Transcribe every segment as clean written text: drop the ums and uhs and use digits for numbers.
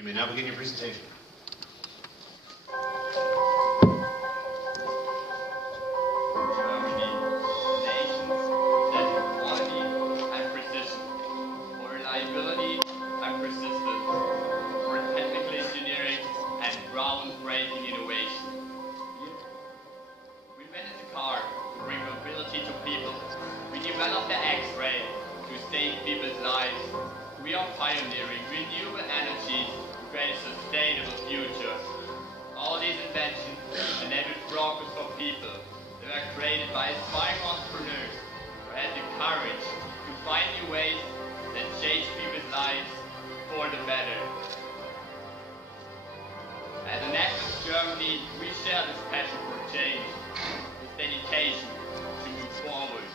You may now begin your presentation. Germany, nations that have quality and precision, for reliability and persistence, for technical engineering and groundbreaking innovation. We invented the car to bring mobility to people. We developed the X-ray to save people's lives. We are pioneering renewable energy to create a sustainable future. All these inventions enable progress for people. They were created by aspiring entrepreneurs who had the courage to find new ways that change people's lives for the better. As Enactus Germany, we share this passion for change, this dedication to move forward.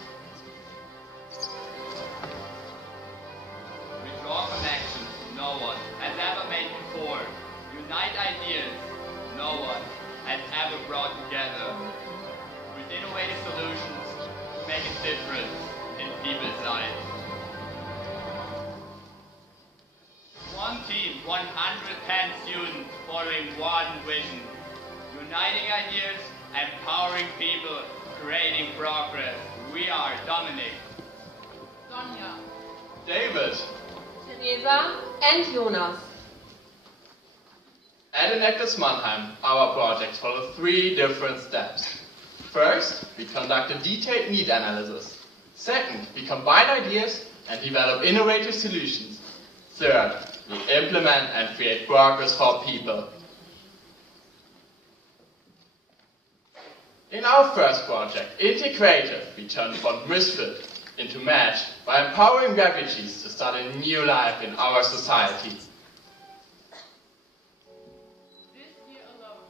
We draw connections no one has ever made before, unite ideas no one has ever brought together, with innovative solutions to make a difference in people's lives. One team, 110 students following one vision, uniting ideas, empowering people, creating progress. We are Dominic, Sonja, David. Teresa and Jonas. At Enactus Mannheim, our projects follow 3 different steps. First, we conduct a detailed need analysis. Second, we combine ideas and develop innovative solutions. Third, we implement and create progress for people. In our first project, Integrative, we turned from misfit into match by empowering refugees to start a new life in our society. this year alone,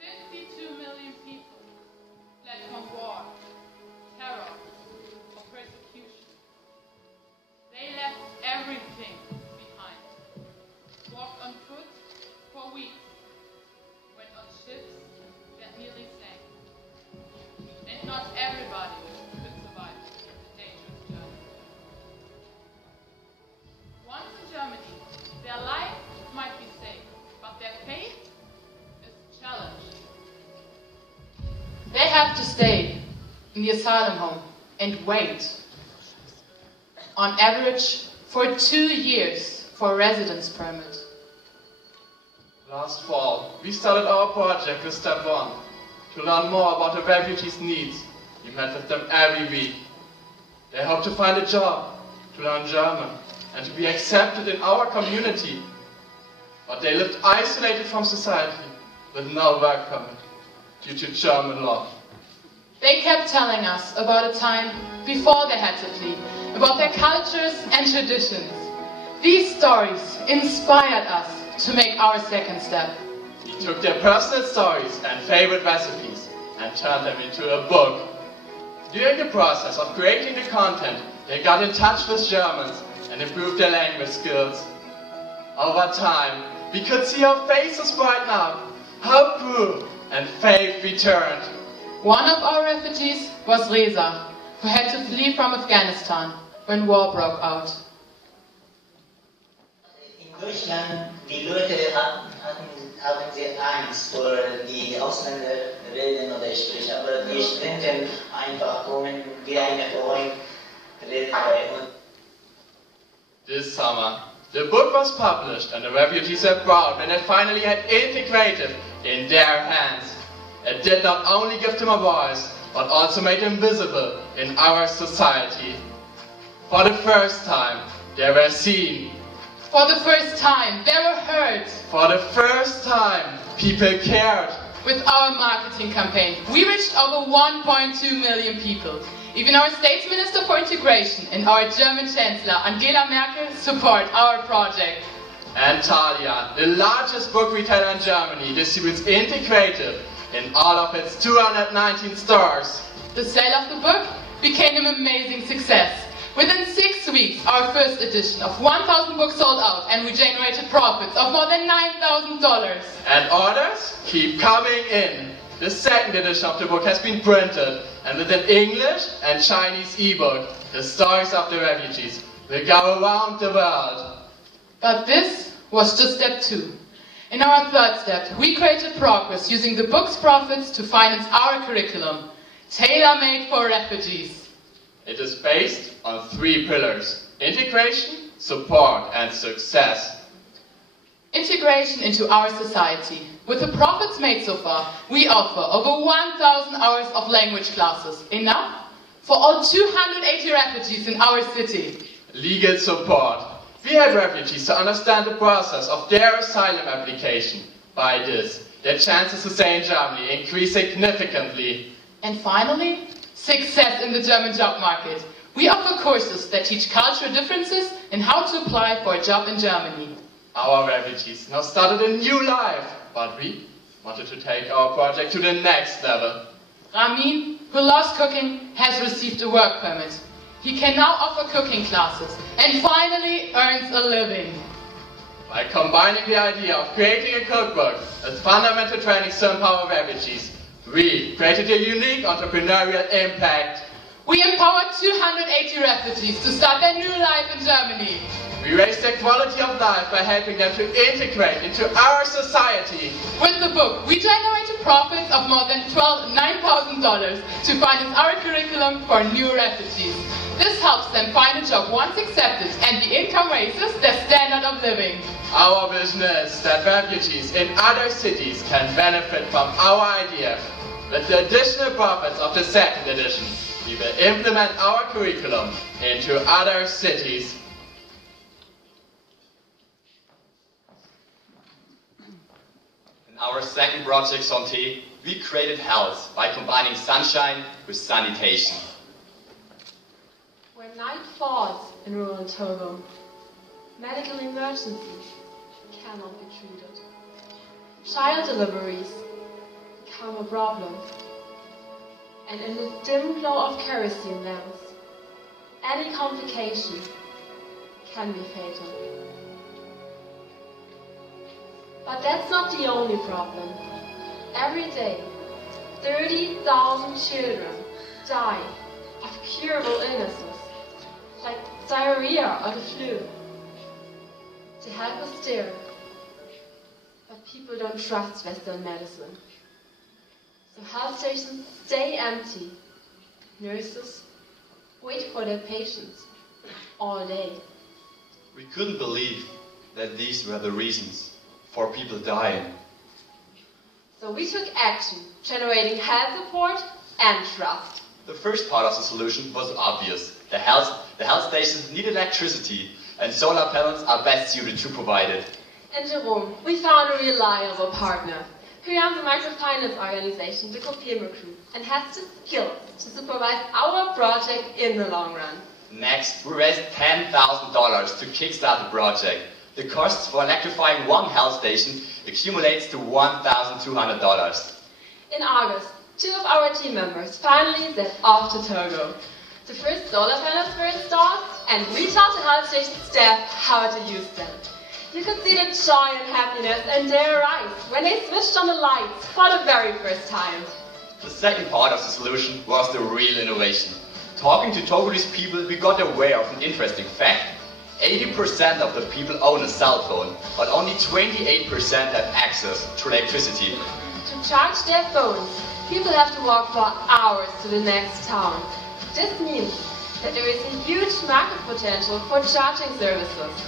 52 million people fled from war, terror, or persecution. They left everything behind, walked on foot for weeks, went on ships that nearly sank. And not everybody could survive the dangerous journey. Once in Germany, their life might be safe, but their faith is challenged. They have to stay in the asylum home and wait, on average, for 2 years for a residence permit. Last fall, we started our project with Step 1. To learn more about the refugees' needs, we met with them every week. They hope to find a job, to learn German, and to be accepted in our community. But they lived isolated from society, with no work permit, due to German law. They kept telling us about a time before they had to flee, about their cultures and traditions. These stories inspired us to make our second step. We took their personal stories and favorite recipes and turned them into a book. During the process of creating the content, they got in touch with Germans and improved their language skills. Over time, we could see our faces brighten up, hope grew, and faith returned. One of our refugees was Reza, who had to flee from Afghanistan when war broke out. In Deutschland, die Leute haben sehr Angst vor die Ausländer reden oder sprechen, aber die Studenten einfach kommen wie eine Freund, reden bei uns. This summer, the book was published and the refugees were proud when they finally had Integrative in their hands. It did not only give them a voice, but also made them visible in our society. For the first time, they were seen. For the first time, they were heard. For the first time, people cared. With our marketing campaign, we reached over 1.2 million people. Even our States Minister for Integration and our German Chancellor, Angela Merkel, support our project. And Thalia, the largest book retailer in Germany, distributes Integrative in all of its 219 stores. The sale of the book became an amazing success. Within 6 weeks, our first edition of 1,000 books sold out, and we generated profits of more than $9,000. And orders keep coming in. The second edition of the book has been printed, and with an English and Chinese ebook, the stories of the refugees will go around the world. But this was just step 2. In our third step, we created progress using the book's profits to finance our curriculum, tailor-made for refugees. It is based on 3 pillars: integration, support, and success. Integration into our society. With the profits made so far, we offer over 1,000 hours of language classes. Enough for all 280 refugees in our city. Legal support. We help refugees to understand the process of their asylum application. By this, their chances to stay in Germany increase significantly. And finally, success in the German job market. We offer courses that teach cultural differences and how to apply for a job in Germany. Our refugees now started a new life, but we wanted to take our project to the next level. Ramin, who loves cooking, has received a work permit. He can now offer cooking classes and finally earns a living. By combining the idea of creating a cookbook with fundamental trainings to empower refugees, we created a unique entrepreneurial impact. We empowered 280 refugees to start their new life in Germany. We raised their quality of life by helping them to integrate into our society. With the book, we generated profits of more than $9,000 to finance our curriculum for new refugees. This helps them find a job once accepted, and the income raises their standard of living. Our vision is that refugees in other cities can benefit from our idea. With the additional profits of the second edition, we will implement our curriculum into other cities. In our second project, Santé, we created health by combining sunshine with sanitation. When night falls in rural Togo, medical emergencies cannot be treated. Child deliveries become a problem. And in the dim glow of kerosene lamps, any complication can be fatal. But that's not the only problem. Every day, 30,000 children die of curable illnesses, like diarrhea or the flu. The help is there, but people don't trust Western medicine. So health stations stay empty. Nurses wait for their patients all day. We couldn't believe that these were the reasons for people dying. So we took action, generating health support and trust. The first part of the solution was obvious. The health stations need electricity, and solar panels are best suited to provide it. In Jerome, we found a reliable partner who runs a microfinance organization, the Copema Group, and has the skills to supervise our project in the long run. Next, we raised $10,000 to kickstart the project. The costs for electrifying one health station accumulates to $1,200. In August, 2 of our team members finally set off to Togo. The first solar panels were installed, and we taught the health station staff how to use them. You could see the joy and happiness in their eyes when they switched on the lights for the very first time. The second part of the solution was the real innovation. Talking to Togolese people, we got aware of an interesting fact. 80% of the people own a cell phone, but only 28% have access to electricity. To charge their phones, people have to walk for hours to the next town. This means that there is a huge market potential for charging services.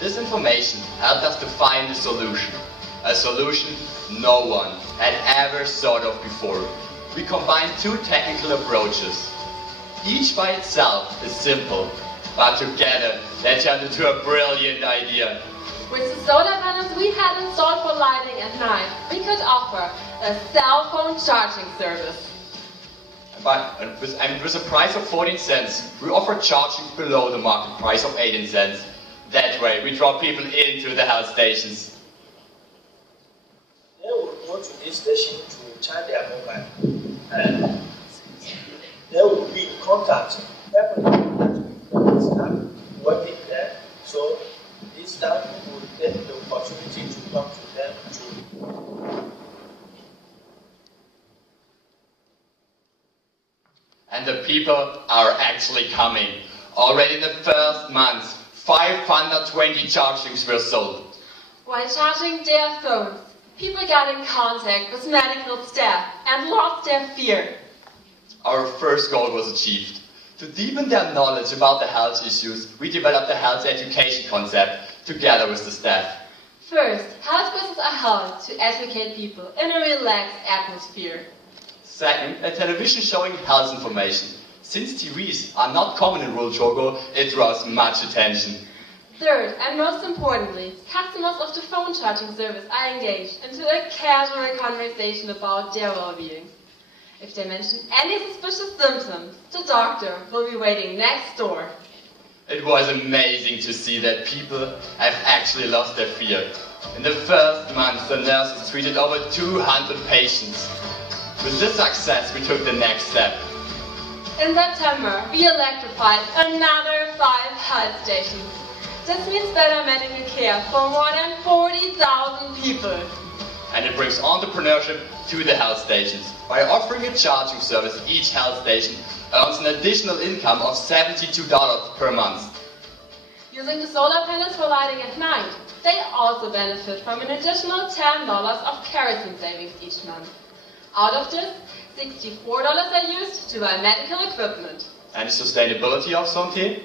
This information helped us to find a solution no one had ever thought of before. We combined 2 technical approaches. Each by itself is simple, but together they turned into a brilliant idea. With the solar panels we had installed for lighting at night, we could offer a cell phone charging service. And with a price of 14 cents, we offer charging below the market price of 18 cents. That way, we draw people into the health stations. They will go to this station to charge their mobile, and they will be in contact. Everyone will start working there, so this staff will get the opportunity to talk to them too. And the people are actually coming. Already in the first month, 520 chargings were sold. While charging their phones, people got in contact with medical staff and lost their fear. Our first goal was achieved. To deepen their knowledge about the health issues, we developed a health education concept together with the staff. First, health quizzes are held to educate people in a relaxed atmosphere. Second, a television showing health information. Since TVs are not common in rural Togo, it draws much attention. Third, and most importantly, customers of the phone charging service are engaged into a casual conversation about their well-being. If they mention any suspicious symptoms, the doctor will be waiting next door. It was amazing to see that people have actually lost their fear. In the first month, the nurses treated over 200 patients. With this success, we took the next step. In September, we electrified another 5 health stations. This means better medical care for more than 40,000 people. And it brings entrepreneurship to the health stations. By offering a charging service, each health station earns an additional income of $72 per month. Using the solar panels for lighting at night, they also benefit from an additional $10 of kerosene savings each month. Out of this, $64 are used to buy medical equipment. And the sustainability of Santé?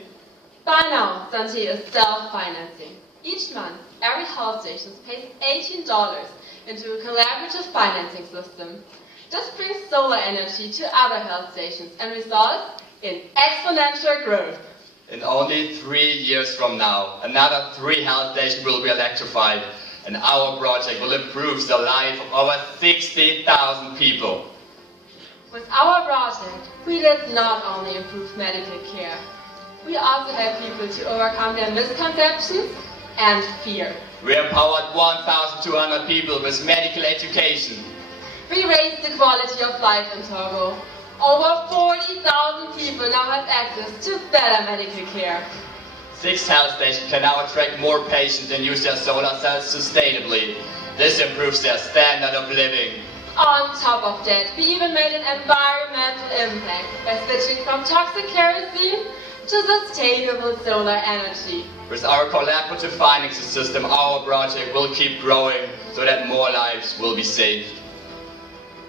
By now, Santé is self-financing. Each month, every health station pays $18 into a collaborative financing system. This brings solar energy to other health stations and results in exponential growth. In only 3 years from now, another 3 health stations will be electrified, and our project will improve the life of over 60,000 people. With our project, we did not only improve medical care, we also help people to overcome their misconceptions and fear. We empowered 1,200 people with medical education. We raised the quality of life in Togo. Over 40,000 people now have access to better medical care. 6 health stations can now attract more patients and use their solar cells sustainably. This improves their standard of living. On top of that, we even made an environmental impact by switching from toxic kerosene to sustainable solar energy. With our collaborative financing system, our project will keep growing so that more lives will be saved.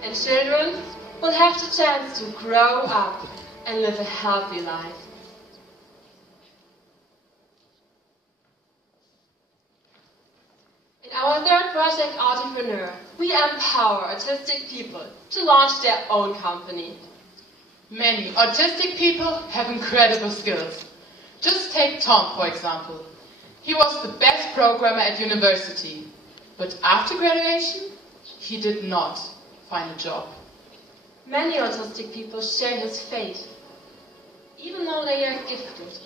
And children will have the chance to grow up and live a healthy life. In our third project, Entrepreneur, we empower autistic people to launch their own company. Many autistic people have incredible skills. Just take Tom, for example. He was the best programmer at university, but after graduation, he did not find a job. Many autistic people share his fate. Even though they are gifted,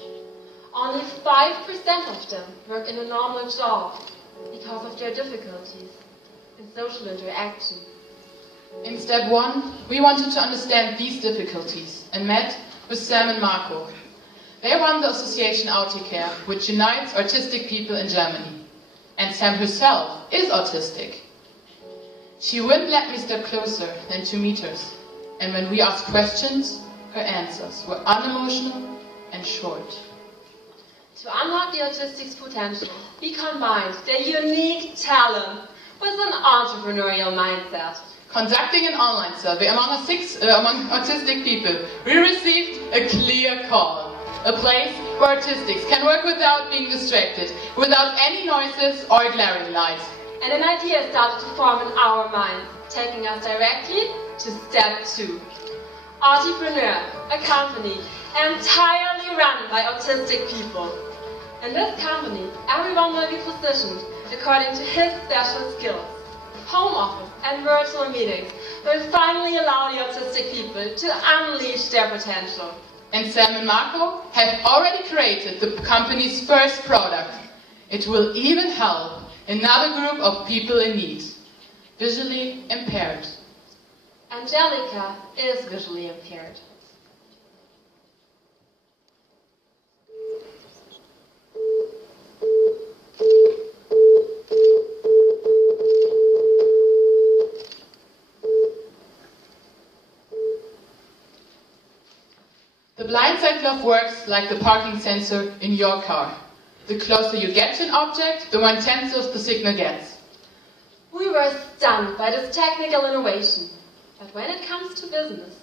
only 5% of them work in a normal job because of their difficulties in social interaction. In step 1, we wanted to understand these difficulties and met with Sam and Marco. They run the association Auticare, which unites autistic people in Germany. And Sam herself is autistic. She wouldn't let me step closer than 2 meters. And when we asked questions, her answers were unemotional and short. To unlock the autistic's potential, we combined their unique talent with an entrepreneurial mindset. Conducting an online survey among autistic people, we received a clear call. A place where autistics can work without being distracted, without any noises or glaring lights. And an idea started to form in our minds, taking us directly to step 2. Entrepreneur, a company entirely run by autistic people. In this company, everyone will be positioned according to his special skills. Home office and virtual meetings will finally allow the autistic people to unleash their potential. And Sam and Marco have already created the company's first product. It will even help another group of people in need, visually impaired. Angelica is visually impaired. The blind side glove works like the parking sensor in your car. The closer you get to an object, the more intensive the signal gets. We were stunned by this technical innovation. But when it comes to business,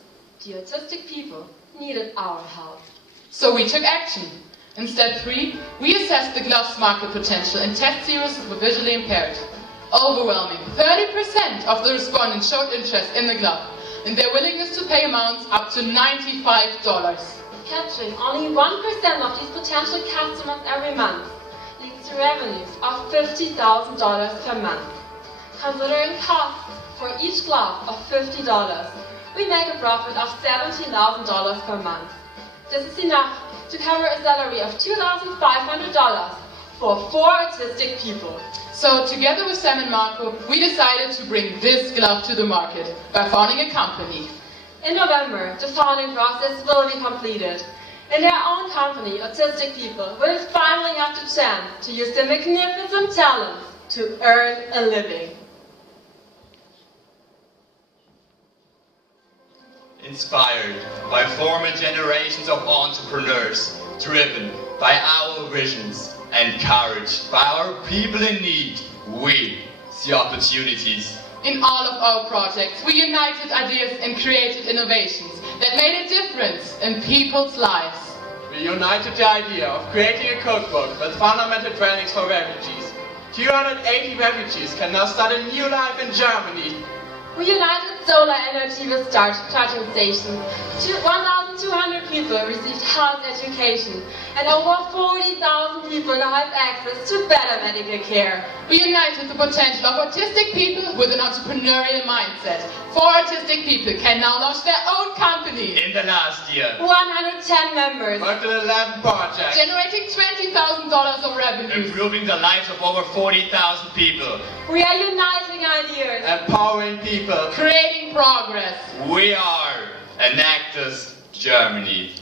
the autistic people needed our help. So we took action. In step 3, we assessed the glove's market potential in test series for visually impaired. Overwhelming 30% of the respondents showed interest in the glove, and their willingness to pay amounts up to $95. Capturing only 1% of these potential customers every month leads to revenues of $50,000 per month. Considering costs for each glove of $50, we make a profit of $17,000 per month. This is enough to cover a salary of $2,500 for 4 autistic people. So together with Sam and Marco, we decided to bring this glove to the market by founding a company. In November, the founding process will be completed. In their own company, autistic people will finally have the chance to use their magnificent talents to earn a living. Inspired by former generations of entrepreneurs, driven by our visions, encouraged by our people in need, we see opportunities. In all of our projects, we united ideas and created innovations that made a difference in people's lives. We united the idea of creating a codebook with fundamental trainings for refugees. 280 refugees can now start a new life in Germany. We united solar energy with charging stations. 1,200 people received health education, and over 40,000 people now have access to better medical care. We united the potential of autistic people with an entrepreneurial mindset. 4 autistic people can now launch their own company. In the last year, 110 members Worked on 11 projects. Generating $20,000 of revenue. improving the lives of over 40,000 people. We are uniting ideas. Empowering people. Creating progress. We are Enactus Germany.